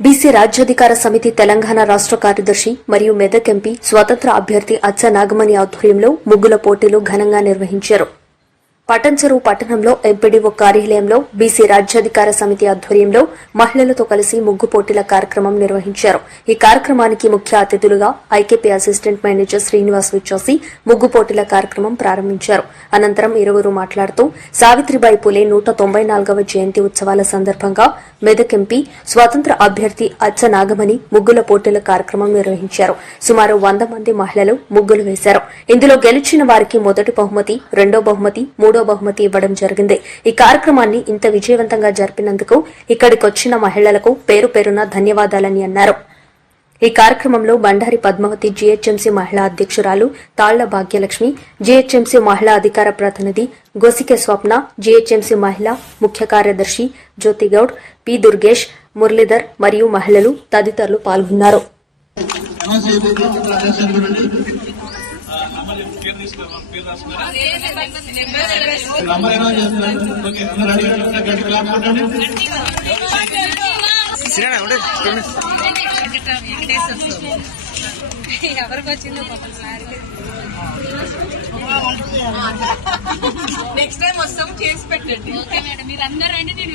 BC రాజ్యాధికార సమితి తెలంగాణ రాష్ట్ర కార్యదర్శి మరియు మెదక్ ఎంపీ స్వతంత్ర అభ్యర్థి అచ్చ నాగమణి ఆధ్వర్యంలో ముగ్గుల పోటీలు ఘనంగా నిర్వహించారు. పటంచెరు పట్టణంలో ఎంపీడీఓ కార్యాలయంలో బీసీ రాజ్యాధికార సమితి ఆధ్వర్యంలో మహిళలతో కలిసి ముగ్గు పోటీల కార్యక్రమం నిర్వహించారు. ఈ కార్యక్రమానికి ముఖ్య అతిథులుగా ఐకేపీ అసిస్టెంట్ మేనేజర్ శ్రీనివాస్ విచ్చేసి ముగ్గు పోటీల కార్యక్రమం ప్రారంభించారు. అనంతరం ఇరువురు మాట్లాడుతూ సావిత్రిబాయి పులే నూట తొంభై నాలుగవ జయంతి ఉత్సవాల సందర్భంగా మెదక్ ఎంపీ స్వతంత్ర అభ్యర్థి అచ్చ నాగమణి ముగ్గుల పోటీల కార్యక్రమం నిర్వహించారు. సుమారు వంద మంది మహిళలు ముగ్గులు వేశారు. ఇందులో గెలిచిన వారికి మొదటి బహుమతి రెండో బహుమతి మూడు బహుమతి ఇవ్వడం జరిగింది. ఈ కార్యక్రమాన్ని ఇంత విజయవంతంగా జరిపినందుకు ఇక్కడికొచ్చిన మహిళలకు పేరు పేరున ధన్యవాదాలని అన్నారు. ఈ కార్యక్రమంలో బండారి పద్మావతి జీహెచ్ఎంసీ మహిళా అధ్యక్షురాలు తాళ్ళ భాగ్యలక్ష్మి జీహెచ్ఎంసీ మహిళా అధికార ప్రతినిధి గోసికే స్వప్న జీహెచ్ఎంసీ మహిళా ముఖ్య కార్యదర్శి జ్యోతిగౌడ్ పి దుర్గేష్ మురళీధర్ మరియు మహిళలు తదితరులు పాల్గొన్నారు. ఓకే అందరూ అడిగినట్టు ఉంటే గట్టి క్లాప్ కొట్టండి. ఎవరికి వచ్చిందో నెక్స్ట్ టైం వస్తాం చేసి పెట్టండి. ఓకే మేడం మీరు అందరు రండి నేను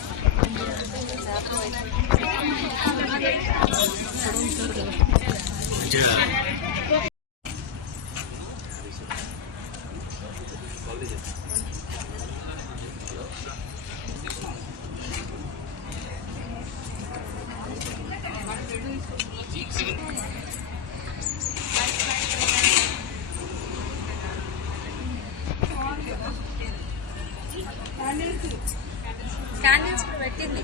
క్యాండిల్స్ పెట్టింది.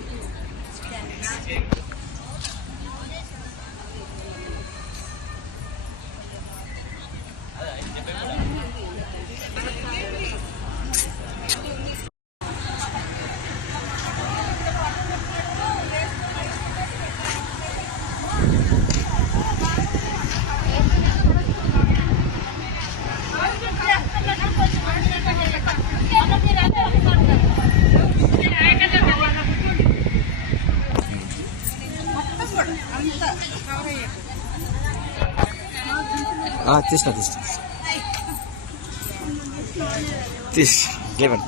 Yeah. తీసిన తీసిన తీస్ లెవెన్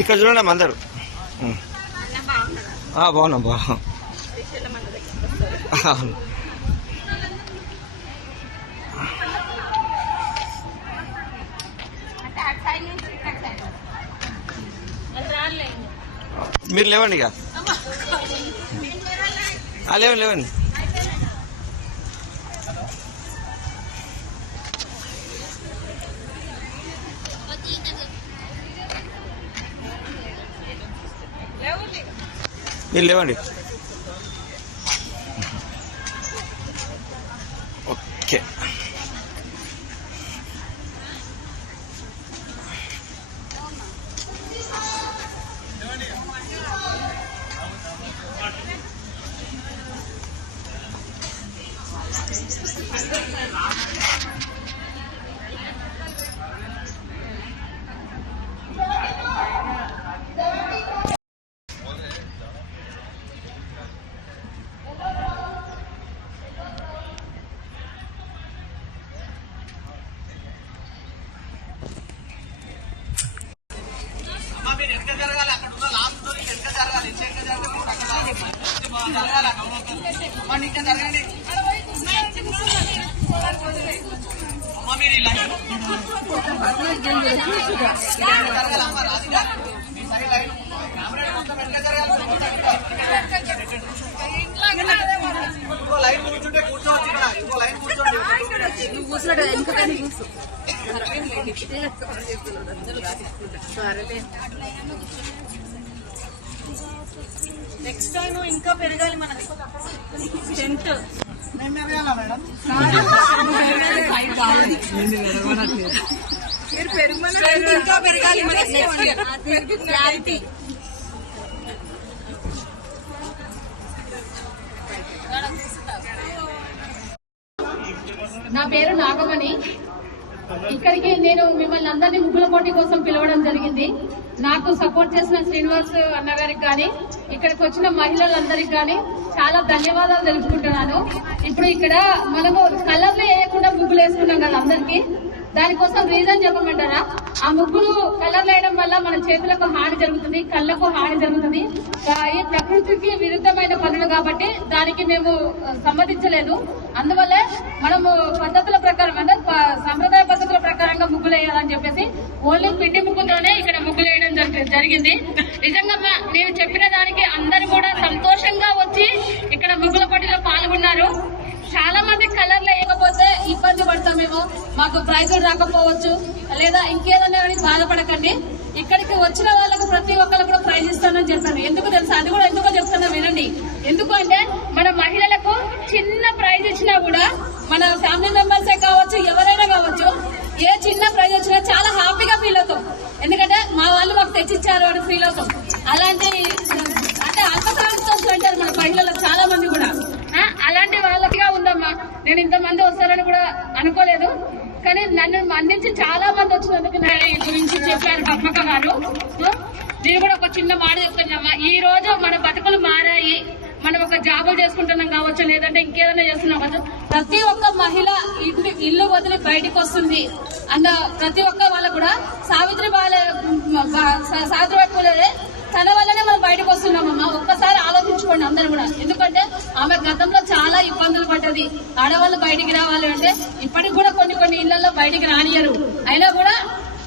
ఇక్కడ చూడండి అందరు. బాగున్నాం బాగున్నాం. మీరు లేవండి ఇక. ఆ, లేవండి లేవండి. మీరు లేవండి. నెక్స్ట్ టైం ఇంకా పెరగాలి మనకి. స్ట్రెంత్ నా పేరు నాగమణి. ఇక్కడికి నేను మిమ్మల్ని అందరినీ ముగ్గుల పోటీ కోసం పిలవడం జరిగింది. నాకు సపోర్ట్ చేసిన శ్రీనివాస్ అన్న గారికి కానీ ఇక్కడికి వచ్చిన మహిళలందరికీ కానీ చాలా ధన్యవాదాలు తెలుపుకుంటున్నాను. ఇప్పుడు ఇక్కడ మనము కలర్లు వేయకుండా ముగ్గులు వేసుకున్నాం కదా అందరికీ. దానికోసం రీజన్ చెప్పమంటారా? ఆ ముగ్గులు కలర్ వేయడం వల్ల మన చేతులకు హాని జరుగుతుంది కళ్ళకు హాని జరుగుతుంది. ఈ ప్రకృతికి విరుద్ధమైన పనులు కాబట్టి దానికి మేము సమ్మతించలేదు. అందువల్ల మనము పద్ధతుల ప్రకారం అంటే సంప్రదాయ పద్ధతుల ప్రకారంగా ముగ్గులు వేయాలని చెప్పేసి ఓన్లీ పిండి ముగ్గుతోనే ఇక్కడ ముగ్గులు వేయడం జరి- జరిగింది. నిజంగా నేను చెప్పిన దానికి అందరు కూడా సంతోషంగా వచ్చి ఇక్కడ ముగ్గుల పోటీలో పాల్గొన్నారు. చాలా మంది కలర్లు వేయకపోతే ఇబ్బంది పడతామేమో మాకు ప్రైజులు రాకపోవచ్చు. లేదా ఇంకేదన్నా కానీ బాధపడకండి. ఇక్కడికి వచ్చిన వాళ్ళకు ప్రతి ఒక్కరు కూడా ప్రైజ్ ఇస్తానని చెప్పాను. ఎందుకు తెలుసు? అది కూడా ఎందుకో చెప్తున్నా వినండి. ఎందుకు అంటే మన మహిళలకు చిన్న ప్రైజ్ ఇచ్చినా కూడా మన ఫ్యామిలీ మెంబర్సే కావచ్చు ఎవరైనా కావచ్చు ఏ చిన్న ప్రైజ్ వచ్చినా చాలా హ్యాపీగా ఫీల్ అవుతాం. ఎందుకంటే మా వాళ్ళు మాకు తెచ్చిచ్చారు అని ఫీల్ అవుతాం. అలాంటి అంటే అల్ప సంతోషం అంటారు మన మహిళలు చాలా మంది కూడా ఆ, అలాంటి వాళ్ళకిగా ఉందమ్మా నేను ఇంతమంది వస్తారని కూడా అనుకోలేదు. కానీ నన్ను అందించి చాలా మంది వచ్చినందుకు గురించి చెప్పారు పద్మక గారు. నేను కూడా ఒక చిన్న మాట చెప్తున్నామా ఈ రోజు మన బతుకులు మారాయి. మనం ఒక జాబులు చేసుకుంటున్నాం కావచ్చు లేదంటే ఇంకేదైనా చేస్తున్నాం కదా ప్రతి ఒక్క మహిళ ఇంటి ఇల్లు వదిలి బయటకు వస్తుంది. అన్న ప్రతి ఒక్క వాళ్ళ కూడా సావిత్రి బాలే సావిత్రి పూలే తన వల్లనే మనం బయటకు వస్తున్నామమ్మా ఒక్కసారి ఆలోచించుకోండి అందరూ కూడా ఎందుకంటే ఆమె గతంలో చాలా ఇబ్బందులు పడ్డది ఆడవాళ్ళు బయటికి రావాలి అంటే ఇప్పటికి కూడా కొన్ని కొన్ని ఇళ్ళలో బయటికి రానియరు అయినా కూడా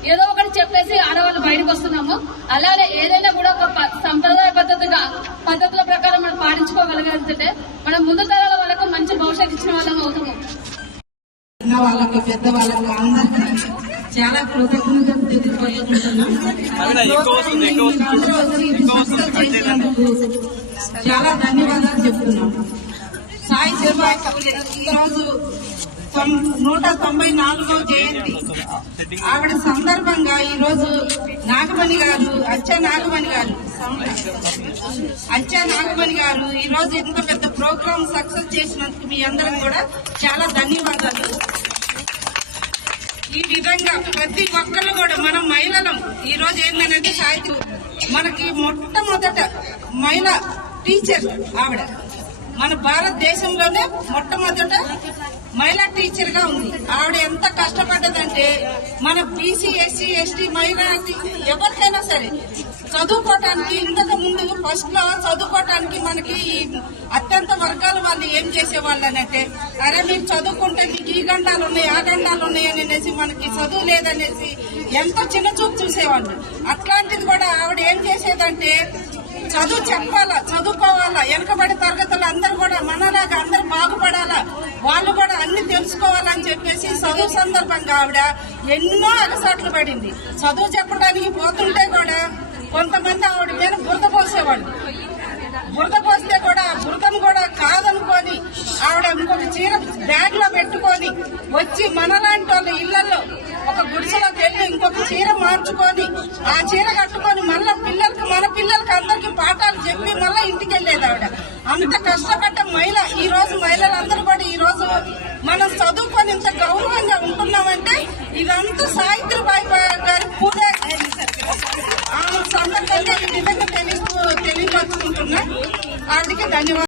ఏదో ఒకటి చెప్పేసి ఆడవాళ్ళు బయటకు వస్తున్నాము. అలాగే ఏదైనా కూడా ఒక ప- సంప్రదాయ పద్ధతిగా పద్ధతుల ప్రకారం మనం పాటించుకోగలిగితే మనం ముందు తరాల వాళ్ళకు మంచి భవిష్యత్తు ఇచ్చిన వాళ్ళం అవుతాము. చిన్న వాళ్ళకి పెద్ద వాళ్ళకి అందరికీ చాలా కృతజ్ఞతలు తెలియజేస్తున్నాం. చాలా ధన్యవాదాలు చెప్తున్నాం. సాయి శర్మ ఈరోజు నూట తొంభై నాలుగో జయంతి. ఆవిడ సందర్భంగా ఈ రోజు నాగమణి గారు అచ్చ నాగమణి గారు అచ్చ నాగమణి గారు ఈ రోజు ఇంత పెద్ద ప్రోగ్రామ్ సక్సెస్ చేసినందుకు మీ అందరం కూడా చాలా ధన్యవాదాలు. ఈ విధంగా ప్రతి ఒక్కరు కూడా మనం మహిళలం ఈ రోజు ఏంటంటే సాహిత్యం మనకి మొట్టమొదట మహిళ టీచర్ ఆవిడ. మన భారతదేశంలోనే మొట్టమొదట మహిళా టీచర్గా ఉంది. ఆవిడ ఎంత కష్టపడ్డదంటే మన బీసీ ఎస్సీ ఎస్టీ మైనారిటీ ఎవరికైనా సరే చదువుకోవటానికి ఇంతకు ముందు ఫస్ట్లో చదువుకోవటానికి మనకి అత్యంత వర్గాల వాళ్ళు ఏం చేసేవాళ్ళు అంటే అరే మీరు చదువుకుంటే మీకు ఈ గండాలు ఉన్నాయి ఆ గండాలు ఉన్నాయి అనేసి మనకి చదువు లేదనేసి ఎంతో చిన్న చూపు చూసేవాళ్ళు. అట్లాంటిది కూడా ఆవిడ ఏం చేసేదంటే చదువు చెప్పాలా చదువుకోవాలా వెనకబడి తరగతులు అందరు కూడా మనలాగా అందరు బాగుపడాలి వాళ్ళు కూడా అన్ని తెలుసుకోవాలని చెప్పేసి చదువు సందర్భంగా ఆవిడ ఎన్నో అగసాట్లు పడింది. చదువు చెప్పడానికి పోతుంటే కూడా కొంతమంది ఆవిడ మీద బురద పోసేవాళ్ళు. బురద పోస్తే కూడా బురదను కూడా కాదనుకొని ఆవిడ ఇంకొక చీర బ్యాగ్లో పెట్టుకొని వచ్చి మనలాంటి వాళ్ళ ఇళ్ళలో ఒక గుడిసెలోకి వెళ్ళి ఇంకొక చీర మార్చుకొని ఆ చీర కట్టుకొని మళ్ళా పిల్లలకి మన పిల్లలకి అందరికి పాఠాలు చెప్పి మళ్ళీ ఇంటికి వెళ్ళేది ఆవిడ. అంత కష్టపడ్డ మహిళ ఈ రోజు మహిళలందరూ కూడా ఈ రోజు మనం చదువుకొని ఇంత గౌరవంగా ఉంటున్నామంటే ఇదంతా సావిత్రిబాయి గారి పూజ సందర్భంగా ఈ తెలుస్తూ తెలియపరుచుకుంటున్నా. అందుకే ధన్యవాదాలు.